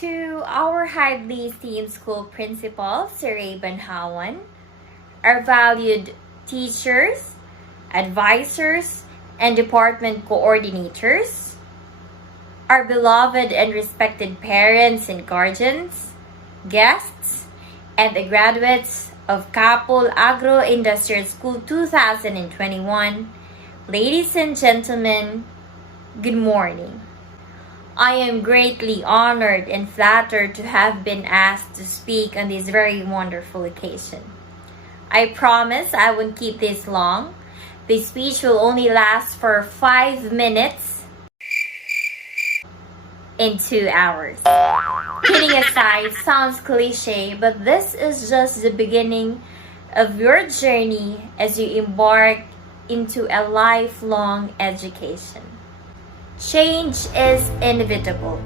To our highly esteemed school principal, Sir Raven Hawan, our valued teachers, advisors, and department coordinators, our beloved and respected parents and guardians, guests, and the graduates of Kapol Agro-Industrial School 2021, ladies and gentlemen, good morning. I am greatly honored and flattered to have been asked to speak on this very wonderful occasion. I promise I won't keep this long. The speech will only last for 5 minutes in 2 hours. Kidding aside, sounds cliche, but this is just the beginning of your journey as you embark into a lifelong education. Change is inevitable,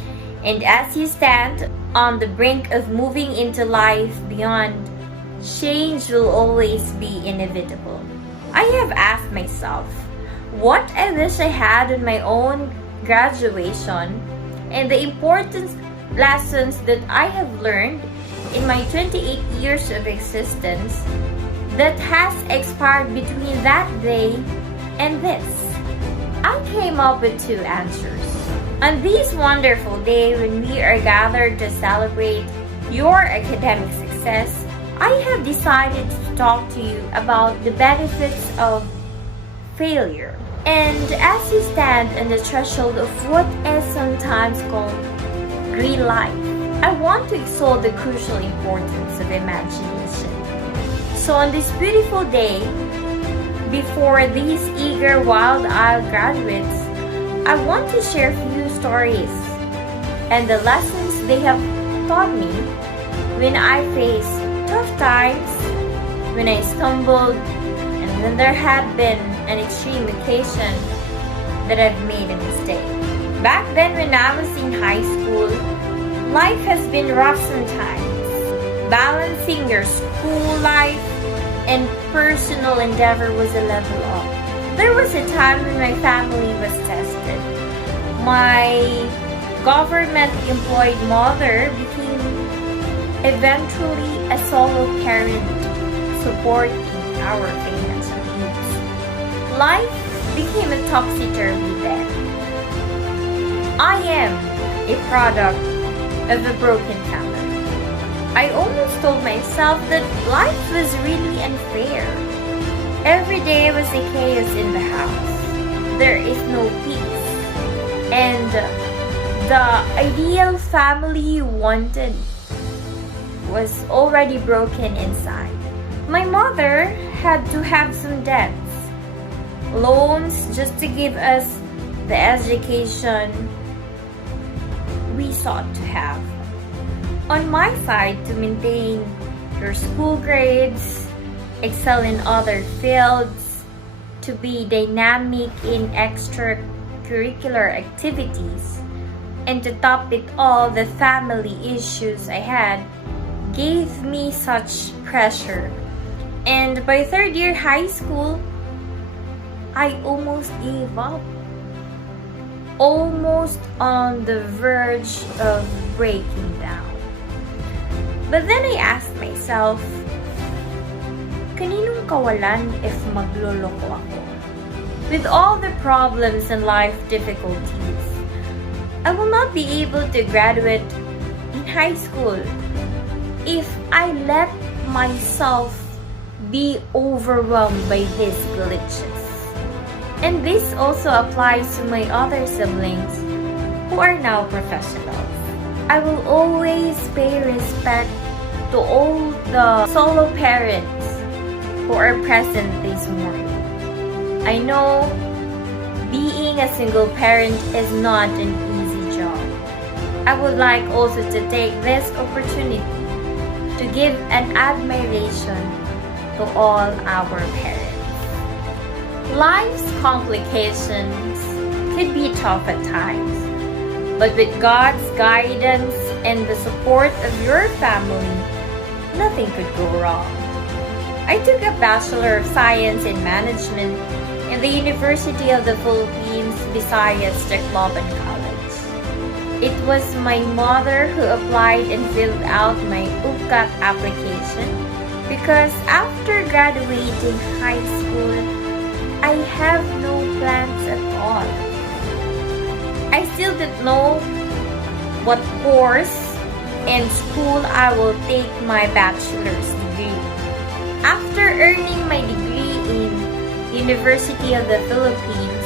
and as you stand on the brink of moving into life beyond, change will always be inevitable. I have asked myself what I wish I had in my own graduation and the important lessons that I have learned in my 28 years of existence that has expired between that day and this. I came up with 2 answers. On this wonderful day when we are gathered to celebrate your academic success, I have decided to talk to you about the benefits of failure. And as you stand on the threshold of what is sometimes called green life, I want to exalt the crucial importance of imagination. So on this beautiful day, before these eager wild-eyed graduates, I want to share a few stories and the lessons they have taught me when I faced tough times, when I stumbled, and when there had been an extreme occasion that I've made a mistake. Back then when I was in high school, life has been rough sometimes. Balancing your school life and personal endeavor was a level up. There was a time when my family was tested. My government-employed mother became eventually a solo parent supporting our financial needs. Life became a topsy-turvy then. I am a product of a broken family. I almost told myself that life was really unfair. Every day was a chaos in the house. There is no peace. And the ideal family you wanted was already broken inside. My mother had to have some debts, loans just to give us the education we sought to have. On my side, to maintain your school grades, excel in other fields, to be dynamic in extracurricular activities, and to top it all, the family issues I had gave me such pressure. And by 3rd year high school, I almost gave up. Almost on the verge of breaking down. But then I asked myself, kaninong kawalan if magloloko ako? With all the problems and life difficulties, I will not be able to graduate in high school if I let myself be overwhelmed by these glitches. And this also applies to my other siblings who are now professionals. I will always pay respect to all the solo parents who are present this morning. I know being a single parent is not an easy job. I would like also to take this opportunity to give an admiration to all our parents. Life's complications could be tough at times, but with God's guidance and the support of your family, nothing could go wrong. I took a Bachelor of Science in Management in the University of the Philippines, Visayas Tacloban College. It was my mother who applied and filled out my UCAT application because after graduating high school, I have no plans at all. I still didn't know what course and school I will take my bachelor's degree. After earning my degree in University of the Philippines,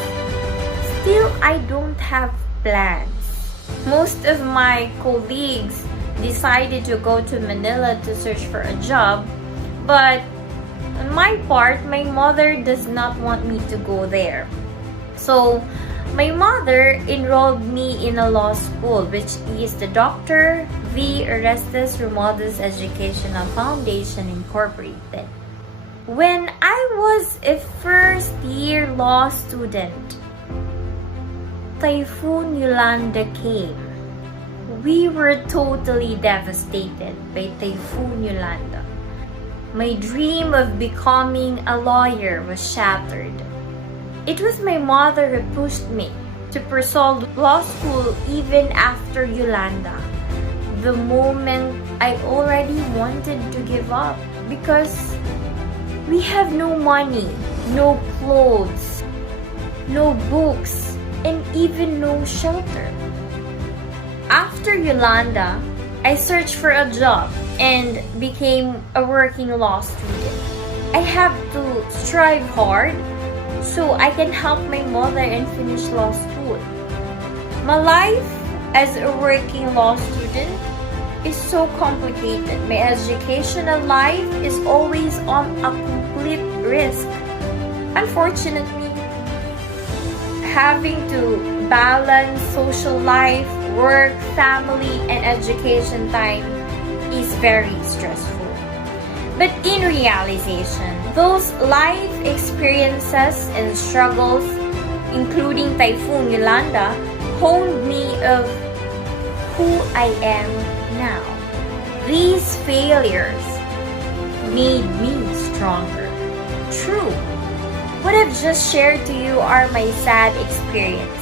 still I don't have plans. Most of my colleagues decided to go to Manila to search for a job, but on my part, my mother does not want me to go there. So, my mother enrolled me in a law school, which is the Dr. V. Orestes Romualdez Educational Foundation Incorporated. When I was a first-year law student, Typhoon Yolanda came. We were totally devastated by Typhoon Yolanda. My dream of becoming a lawyer was shattered. It was my mother who pushed me to pursue law school even after Yolanda. The moment I already wanted to give up because we have no money, no clothes, no books, and even no shelter. After Yolanda, I searched for a job and became a working law student. I have to strive hard so I can help my mother and finish law school. My life as a working law student is so complicated. My educational life is always on a complete risk. Unfortunately, having to balance social life, work, family, and education time is very stressful. But in realization, those life experiences and struggles, including Typhoon Yolanda, honed me of who I am now. These failures made me stronger. True. What I've just shared to you are my sad experiences.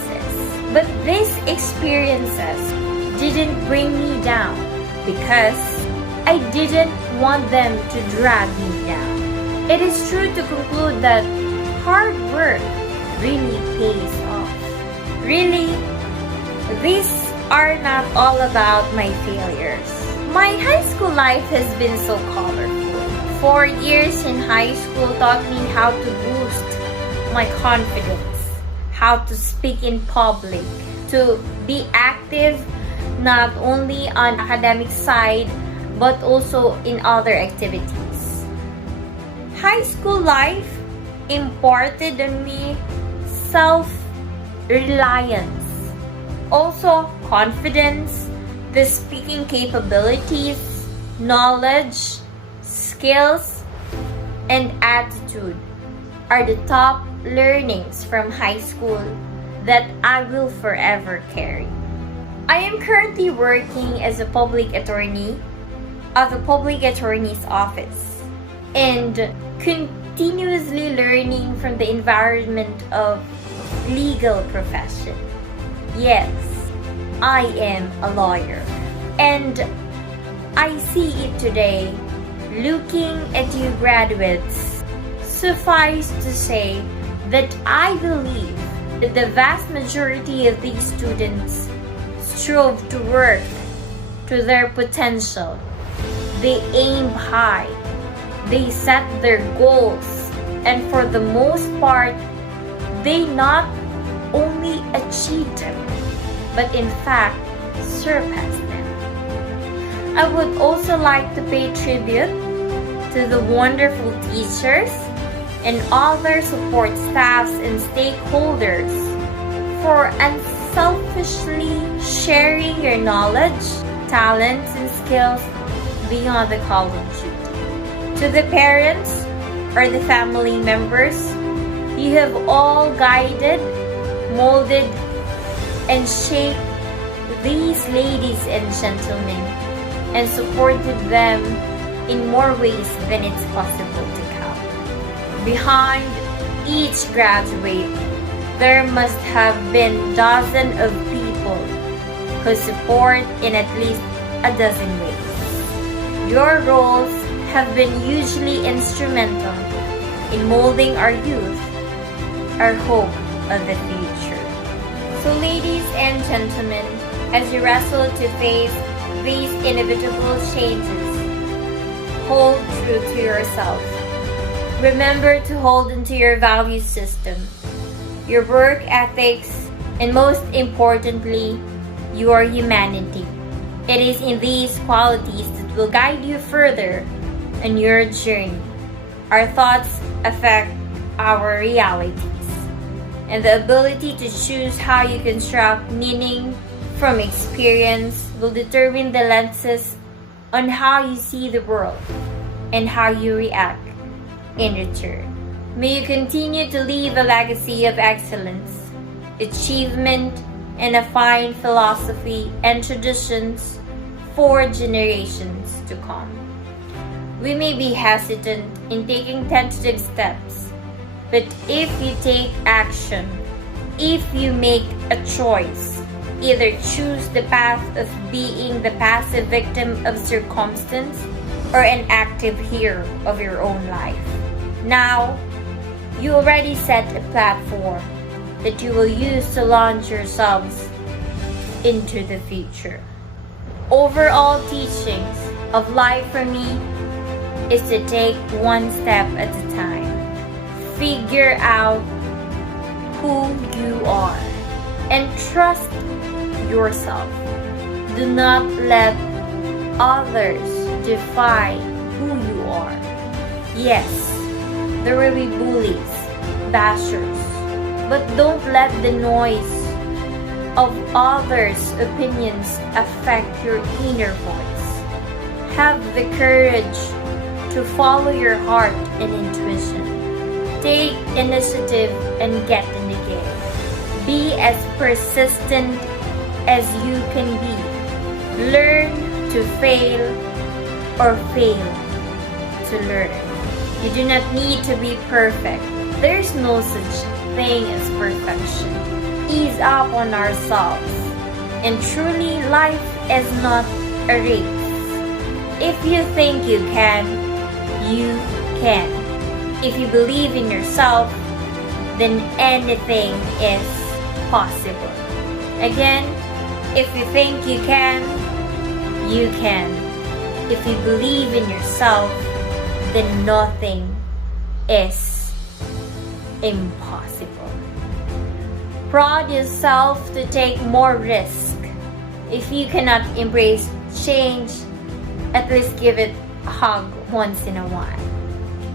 But these experiences didn't bring me down because I didn't want them to drag me down. It is true to conclude that hard work really pays off. Really, these are not all about my failures. My high school life has been so colorful. 4 years in high school taught me how to boost my confidence, how to speak in public, to be active not only on academic side but also in other activities. High school life imparted on me self-reliance, also confidence, the speaking capabilities, knowledge, skills, and attitude are the top learnings from high school that I will forever carry. I am currently working as a public attorney of the Public Attorney's Office and continuously learning from the environment of legal profession. Yes, I am a lawyer, and I see it today. Looking at you graduates, suffice to say that I believe that the vast majority of these students strove to work to their potential. They aim high, they set their goals, and for the most part, they not only achieve them, but in fact, surpass them. I would also like to pay tribute to the wonderful teachers and other support staffs and stakeholders for unselfishly sharing your knowledge, talents, and skills beyond the call of duty. To the parents or the family members, you have all guided, molded, and shaped these ladies and gentlemen and supported them in more ways than it's possible to count. Behind each graduate, there must have been dozens of people who support in at least a dozen ways. Your roles have been hugely instrumental in molding our youth, our hope of the future. So ladies and gentlemen, as you wrestle to face these inevitable changes, hold true to yourself. Remember to hold into your value system, your work ethics, and most importantly, your humanity. It is in these qualities that will guide you further on your journey. Our thoughts affect our realities, and the ability to choose how you construct meaning from experience will determine the lenses on how you see the world and how you react in return. May you continue to leave a legacy of excellence, achievement, and a fine philosophy and traditions for generations to come. We may be hesitant in taking tentative steps, but if you take action, if you make a choice, either choose the path of being the passive victim of circumstance or an active hero of your own life. Now, you already set a platform that you will use to launch yourselves into the future. Overall teachings of life for me is to take one step at a time. Figure out who you are and trust yourself. Do not let others define who you are. Yes, there will be bullies, bashers, but don't let the noise of others' opinions affect your inner voice. Have the courage to follow your heart and intuition. Take initiative and get in the game. Be as persistent as you can be. Learn to fail or fail to learn. You do not need to be perfect. There's no such thing as perfection. Ease up on ourselves. And truly, life is not a race. If you think you can, you can. If you believe in yourself, then anything is possible. Again, if you think you can, you can. If you believe in yourself, then nothing is impossible. Prod yourself to take more risk. If you cannot embrace change, at least give it a hug once in a while.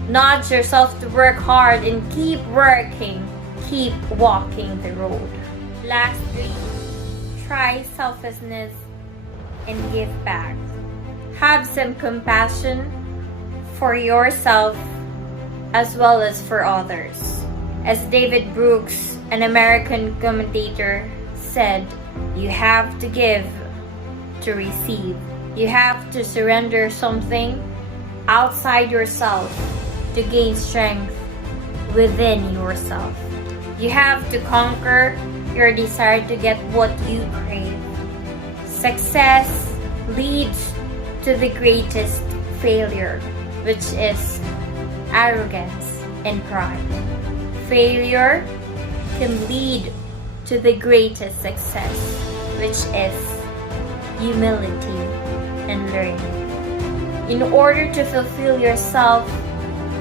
Nudge yourself to work hard and keep working. Keep walking the road. Lastly, try selflessness and give back. Have some compassion for yourself as well as for others. As David Brooks, an American commentator, said, you have to give to receive. You have to surrender something outside yourself to gain strength within yourself. You have to conquer your desire to get what you crave. Success leads to the greatest failure, which is arrogance and pride. Failure can lead to the greatest success, which is humility and learning. In order to fulfill yourself,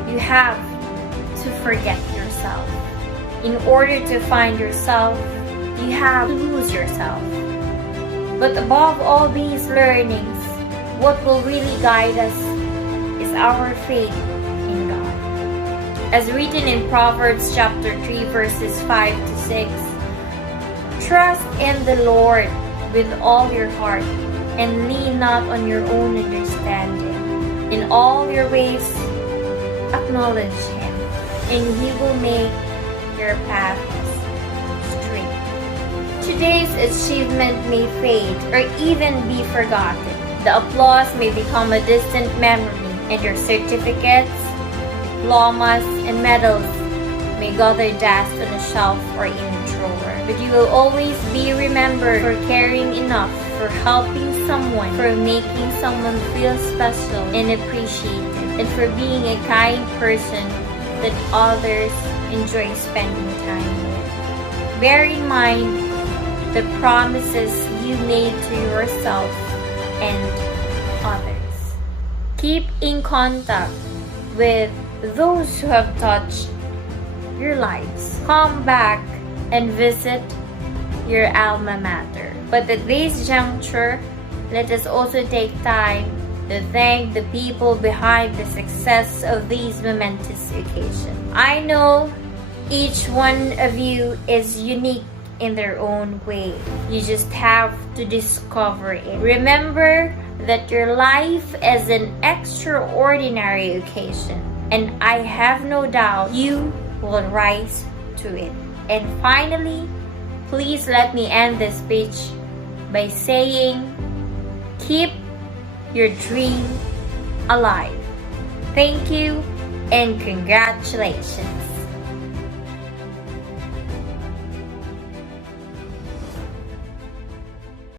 you have to forget yourself. In order to find yourself, you have to lose yourself. But above all these learnings, what will really guide us is our faith in God. As written in Proverbs chapter 3 verses 5 to 6, trust in the Lord with all your heart and lean not on your own understanding. In all your ways, acknowledge Him, and He will make your paths straight. Today's achievement may fade or even be forgotten. The applause may become a distant memory, and your certificates, diplomas, and medals may gather dust on a shelf or in a drawer. But you will always be remembered for caring enough, for helping someone, for making someone feel special and appreciated, and for being a kind person that others enjoy spending time with. Bear in mind the promises you made to yourself and others. Keep in contact with those who have touched your lives. Come back and visit your alma mater. But at this juncture, let us also take time to thank the people behind the success of these momentous occasions. I know each one of you is unique in their own way. You just have to discover it. Remember that your life is an extraordinary occasion, and I have no doubt you will rise to it. And finally, please let me end this speech by saying, keep your dream alive. Thank you and congratulations.